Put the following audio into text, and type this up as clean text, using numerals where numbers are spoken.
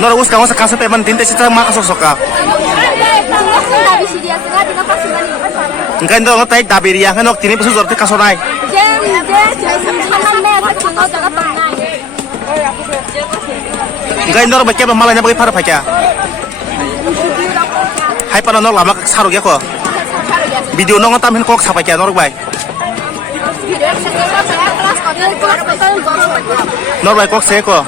Nora usah kamu kasus payment tinte sih cuma masuk soka. Engkau itu ngotai dabiri ya, kan waktu ini pesu zorte kasus naik. Engkau itu orang baca malah nyampe para baca. Hai pada nor lama saruk ya kok. Video nong tampil kok siapa baca nor baik. Nor baik kok saya kok.